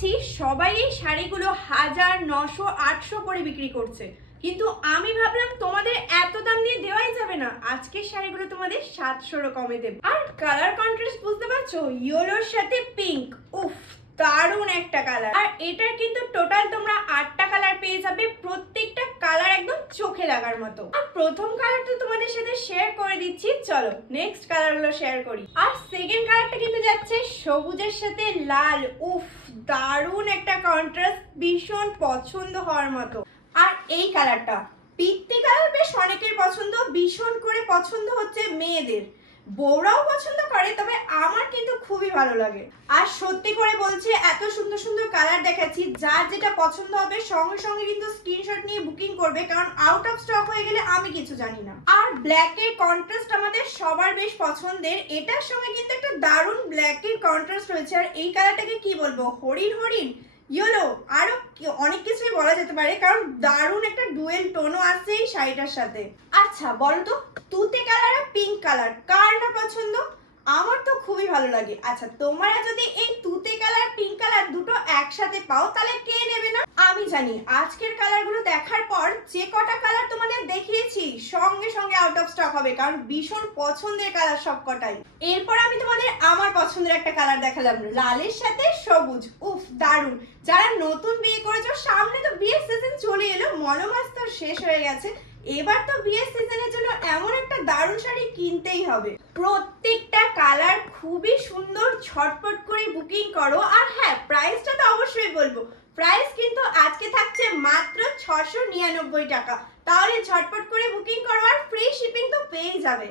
দেখছি সবাই এই শাড়িগুলো 1000, 900, 800 করে বিক্রি করছে, কিন্তু আমি ভাবলাম তোমাদের এত দাম দিয়ে দেওয়াই যাবে না। আজকের শাড়িগুলো তোমাদের 700 কমে দেব। আর কালার কন্ট্রাস্ট বুঝতে পারছো, ইয়েলোর সাথে পিঙ্ক, উফ দারুণ একটা কালার। আর এটার কিন্তু টোটাল তোমরা 8টা কালার পেয়ে যাবে, প্রত্যেকটা কালার একদম চোখে লাগার মতো। আর প্রথম কালারটা তোমাদের সাথে শেয়ার করে দিচ্ছি, চলো নেক্সট কালারগুলো শেয়ার করি। আর সেকেন্ড কালারটা কিন্তু যাচ্ছে সবুজের সাথে লাল, উফ দারুণ একটা কন্ট্রাস্ট, ভীষণ পছন্দ হওয়ার মতো। আর এই কালারটা পিত্তি কালার বেশ অনেকের পছন্দ, ভীষণ করে পছন্দ হচ্ছে মেয়েদের, বউরাও পছন্দ করে, তবে আমার কিন্তু খুবই ভালো লাগে। আর সত্যি করে বলছি, এত সুন্দর সুন্দর কালার দেখাচ্ছি, যার যেটা পছন্দ হবে সঙ্গে সঙ্গে কিন্তু স্ক্রিনশট নিয়ে বুকিং করবে, কারণ আউট অফ স্টক হয়ে গেলে আমি কিছু জানি না। আর ব্ল্যাকের কন্ট্রাস্ট আমাদের সবার বেশ পছন্দের, এটার সঙ্গে কিন্তু একটা দারুণ ব্ল্যাকের কন্ট্রাস্ট রয়েছে। আর এই কালারটাকে কি বলবো, হরিণ হরিণ ইয়েলো, আরো অনেক কিছুই বলা যেতে পারে, কারণ দারুণ একটা ডুয়েল টোনও আছে এই শাড়িটার সাথে। আচ্ছা বলো তো, তুতে কালার আর পিঙ্ক কালার কার না পছন্দ? আমার তো খুবই ভালো লাগে। আচ্ছা তোমরা যদি এই তুতে কালার পিঙ্ক কালার দুটো একসাথে পাও তাহলে কে নেবে না? আমি জানি আজকের কালারগুলো দেখার পর যে কটা কালার তোমাদের দেখিয়েছি সঙ্গে সঙ্গে আউট অফ স্টক হবে, কারণ ভীষণ পছন্দের কালার সব কটাই। এরপর আমি তোমাদের আমার পছন্দের একটা কালার দেখালাম, লালের সাথে সবুজ, উফ দারুণ। যারা নতুন বিয়ে করেছো, সামনে তো বিয়ের সিজন চলে এলো, মনোমাস তো শেষ হয়ে গেছে, এবার তো বিয়ের সিজনের জন্য এমন একটা দারুণ শাড়ি কিনতেই হবে। প্রত্যেকটা কালার খুবই সুন্দর, ঝটপট করে বুকিং করো। আর হ্যাঁ, প্রাইসটা তো অবশ্যই বলবো, প্রাইস কিন্তু আজকে থাকছে মাত্র 699 টাকা। তাহলে ঝটপট করে বুকিং করো, আর ফ্রি শিপিং তো পেয়েই যাবে।